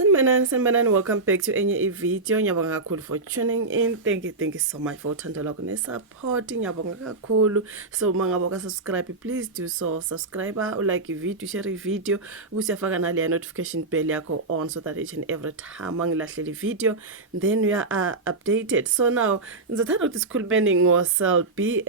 Sanibonani, welcome back to enye video. Ngiyabonga kakhulu for tuning in. Thank you so much for uthando lwakho ne-support. Ngiyabonga kakhulu. So mangabe ka subscribe, please do so. Subscribe, like video, share video, ukuthi yafaka nale notification bell yakho on so that each and every time ngilahlela video, then we are updated. So now ngizothanda ukuthi sikhulumeni ngoSelby,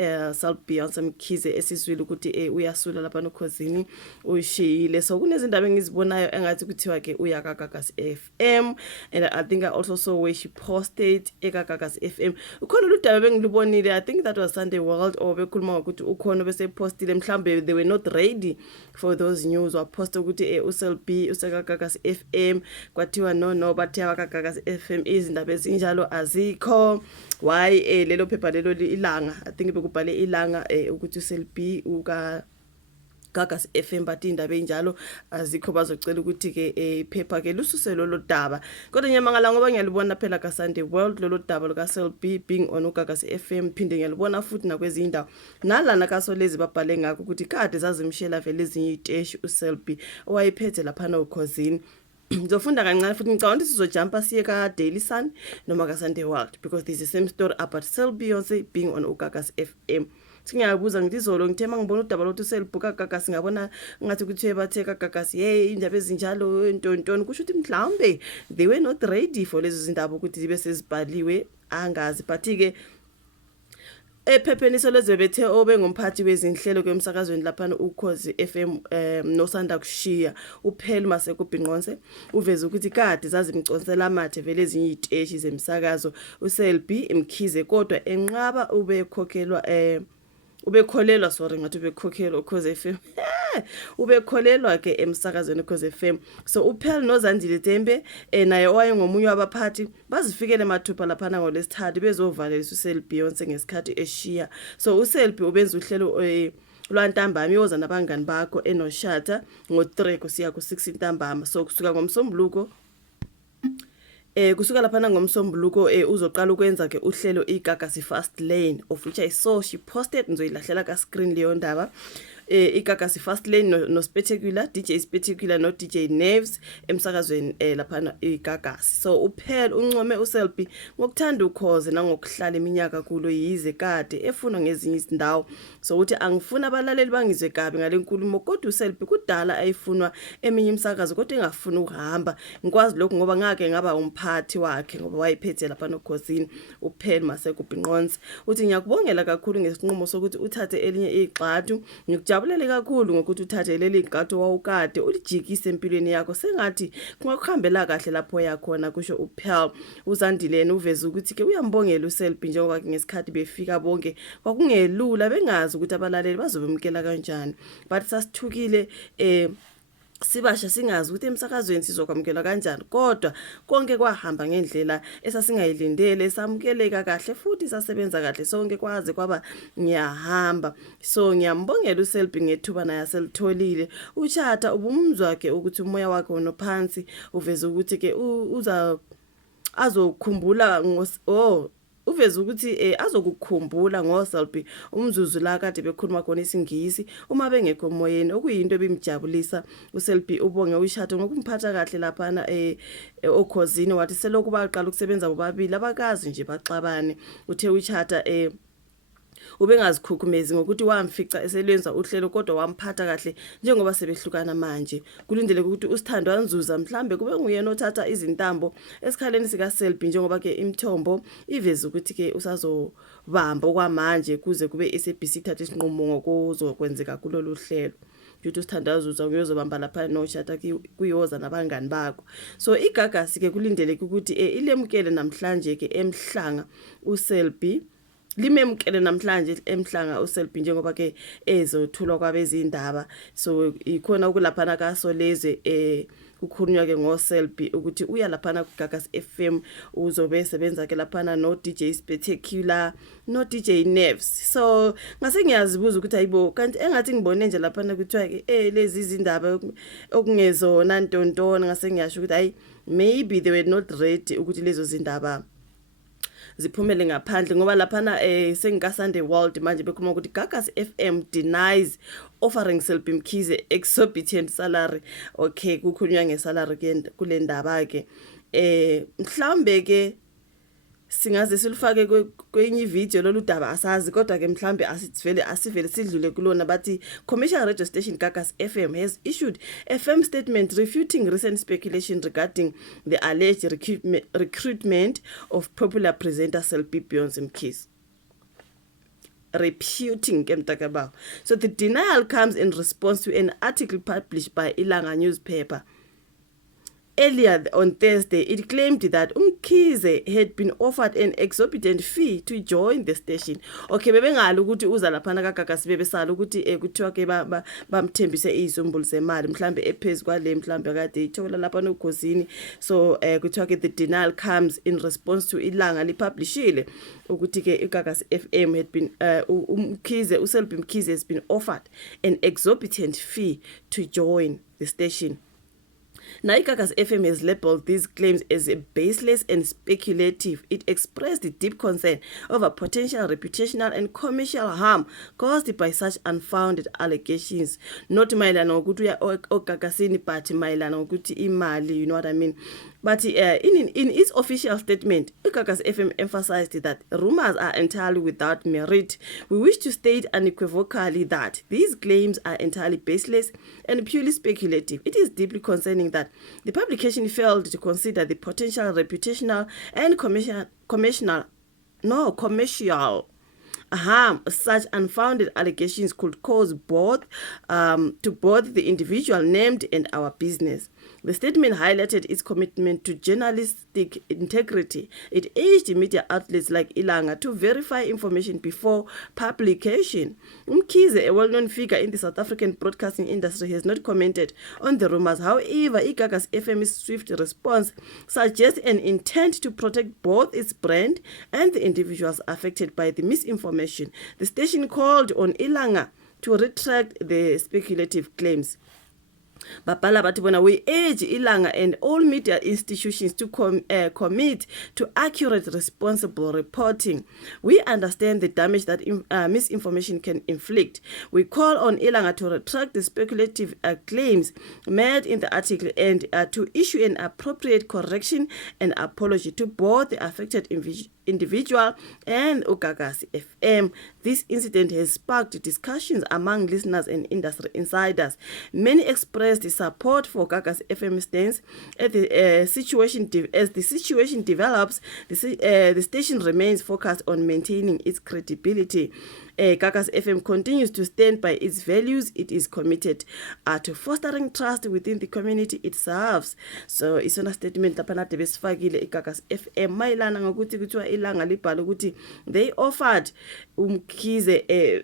Beyonce Mkhize esizwile ukuthi uyasula lapha nokhosini ushiyile. So kunezindaba engizibonayo engathi kuthiwa ke uyakagagas FM, and I think I also saw where she posted ekagagas FM. Ukhona ludaba bengilubonile, I think that was Sunday World, or bekhuluma ukuthi ukhona bese postile mhlambe they were not ready for those news, or post ukuthi uSelby usekagagas FM kwathiwa no bathi akagagas FM izindaba ezinjalo azikho. Why lelo phepha lelo ilanga, I think bekubhale ilanga ukuthi uSelby uka Gagas FM but indaba enjalo azikho, bazocela ukuthi ke iphepha ke lususelo lo daba. Kodwa nyamangala ngoba ngiyalibona phela ka Sunday World lolo daba lo kaSelby being on uGagas FM, phinde ngiyalibona futhi nakwezinye indawo nalana kaSolezi babhale ngakho ukuthi kade zazimshela vele ezinye iteshi uSelby owayephethe lapha nokhosini. Ngizofunda kancane futhi ngicabanga ukuthi sizojumpa siye ka Daily Sun noma ka Sunday World, because this is the same story about Selby Beyonce being on uGagas FM. Singiyabuza ngidizolo ngithema ngibona udaba lokuthi uSelby kaGagas, ngabona ngathi kuthiwe bathe kaGagas indaba ezinjalo entontoni, kusho ukuthi mhlawumbe they were not ready for lezo zindaba ukuthi zibe sezibhaliwe, angazi. But ke ephepheni solezwe bethe obe ngumphathi wezinhlelo kwemsakazweni lapha uKhozi FM nosanda kushiya uphela Masekubhinqonse uveza ukuthi kade zazimconsela amathe vele ezinye iteshi zemsakazo uSelby Mkhize, kodwa enqaba ubekholelwa ngathi ubekhokhelwa uKhozi FM ubekholelwa ke emsakazweni uKhozi FM. So uphela noZandile Tembe naye owayengomunye wabaphathi bazifikele mathupha lapha ngolesithathu bezovalelisa uSelby Beyonce ngesikhathi eshiya. So uSelby ubenza uhlelo lwantambama yoza nabangani bakho enoshata ngo3 kusiya ku6 ntambama. So kusuka ngomsombuluko kusuka lapha ngomsombuluko uzoqala ukwenza ke uhlelo iGagas Fast Lane, of which I saw she posted, ngizoyilahlela ka screen leyo ndaba. iGagas Fast Lane no Spectacular, DJ Spectacular no DJ Nerves emsakazweni lapha iGagas. So uphela uncome uSelby ngokuthanda ukhoze nangokuhlala iminyaka kulo yize kade efuna ngezinye izindawo. So uthi angifuna abalaleli bangizwe kabi ngalenkulumo, kodwa uSelby kudala ayifunwa eminye imsakazo kodwa engafuna ukuhamba. Ngikwazi lokho ngoba ngake ngaba umphathi wakhe ngoba wayephethe lapha nokhosini uphela Masekubhinqonse. Uthi ngiyakubongela kakhulu ngesinqumo sokuthi uthathe elinye igxathu, ngikujabulele kakhulu ngokuthi uthathe leli igxathu wawukade ulijikise empilweni yakho, sengathi kungakuhambela kahle lapho yakhona, kusho uphela. uZandile uveza ukuthi ke uyambongela uSelby njengoba ngesikhathi befika bonke kwakungelula, bengazi ukuthi abalaleli bazobemkela kanjani, but sasithukile sibasha singazi ukuthi emsakazweni sizokwamukela kanjani, kodwa konke kwahamba ngendlela esasingayilindele, samukeleka kahle futhi sasebenza kahle sonke kwaze kwaba ngiyahamba. So ngiyambongela uSelby ngethuba naye aselitholile uchata ubumzwa ke ukuthi umoya wakhe unophansi, uveza ukuthi ke azokukhumbula uveza ukuthi azokukhumbula ngoSelby umzuzu la kade bekhuluma khona isingisi uma bengekho moyeni, okuyinto ebimjabulisa uSelby. Ubonge uShato ngokumphatha kahle lapha okhosini, wathi selokhu baqala ukusebenza bobabili abakazi nje baxabane. Uthe uShata ubengazikhukhumezi ngokuthi wamfica eselenza uhlelo kodwa wamphatha kahle njengoba sebehlukana manje. Kulindele ukuthi uSithando anzuza mhlambe kube nguyena othatha izintambo esikhaleni sikaSelby njengoba ke imithombo iveza ukuthi ke usazobamba okwamanje kuze kube iSABC ithatha isinqumo ngokuzokwenzeka kulolu hlelo. Ukuthi uSithando anzuza uyozobamba lapha noShata kuyoza nabangani bakho. So iGagas ke kulindeleke ukuthi ilemukele namhlanje ke emhlanga uSelby limemkele namhlanje emhlanga uSelby njengoba ke ezothulwa kwabezindaba. So ikhona ukulapha kaSoleze kukhulunywa ke ngoSelby ukuthi uya lapha kuGagas FM uzobe sebenza ke lapha no DJ Spectacular no DJ Nerves. So ngase ngiyazibuza ukuthi ayibo kanti engathi ngibone nje lapha kuthiwa ke lezi izindaba okungezona ntontona, ngase ngiyasho ukuthi maybe they were not ready ukuthi lezo zindaba ziphumele ngaphandle ngoba laphana sengika Sunday World manje bekhuluma ukuthi Gagas FM denies offering Selby Mkhize exorbitant salary. Okay, kukhulunywa ngesalary kule ndaba ke mhlambe ke singaze silufake kwenye video lolu daba asazi kodwa ke mhlambe asivele sidlule kulona bathi commercial radio station Gagas FM has issued a firm statement refuting recent speculation regarding the alleged recruitment of popular presenter Selby Mkhize. Reputing ke mtakabao. So the denial comes in response to an article published by Ilanga newspaper. Earlier on Thursday, it claimed that Mkhize had been offered an exorbitant fee to join the station. Okay, bebengala ukuthi uza laphana kaGagas bebesala ukuthi kuthiwa ke bamthembise izimbulu zemali mhlambe ephezulu kwale mhlambe kade ithola lapha noGozini. So kuthiwa ke the denial comes in response to Ilanga lipublishile ukuthi ke iGagas FM had been Selby Mkhize has been offered an exorbitant fee to join the station. Now, Gagas FM has labeled these claims as baseless and speculative. It expressed deep concern over potential reputational and commercial harm caused by such unfounded allegations. Not mayelana ngokuthi uya oGagasini but mayelana ngokuthi imali, you know what I mean. But in its official statement, Gagas FM emphasized that rumors are entirely without merit. We wish to state unequivocally that these claims are entirely baseless and purely speculative. It is deeply concerning that the publication failed to consider the potential reputational and commercial harm such unfounded allegations could cause both to both the individual named and our business. The statement highlighted its commitment to journalistic integrity. It urged media outlets like Ilanga to verify information before publication. Mkhize, a well-known figure in the South African broadcasting industry, has not commented on the rumors. However, Gagas FM's swift response suggests an intent to protect both its brand and the individuals affected by the misinformation. The station called on Ilanga to retract the speculative claims. Babala batibona, we urge Ilanga and all media institutions to commit to accurate, responsible reporting. We understand the damage that misinformation can inflict. We call on Ilanga to retract the speculative claims made in the article and to issue an appropriate correction and apology to both the affected individual and Gagas FM. This incident has sparked discussions among listeners and industry insiders. Many expressed support for Gagas FM stance as the situation develops. The station remains focused on maintaining its credibility. Gagas FM continues to stand by its values. It is committed to fostering trust within the community it serves. So isona statement lapha nade besifakile Gagas FM mayelana ngokuthi kuthiwa Ilanga libhala ukuthi they offered Mkhize a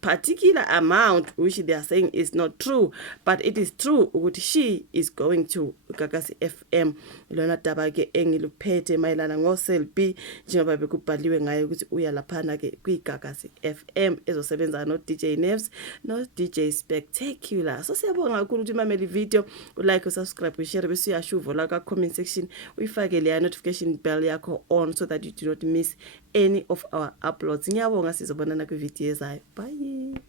particular amount, which they are saying is not true, but it is true ukuthi she is going to Gagas FM. Lona daba ke engiluphethe mayelana ngoSelby njengoba bekubhaliwe ngayo ukuthi uya laphana ke kwiGagas FM ezosebenza no DJ Neves no DJ Spectacular. So siyabonga kakhulu ukuthi mameli video, ulike, usubscribe, ushare bese uyashuva la ka comment section, uyifake le notification bell yakho on so that you do not miss any of our uploads. Ngiyabonga, sizobonana ku video ezayo. Bye.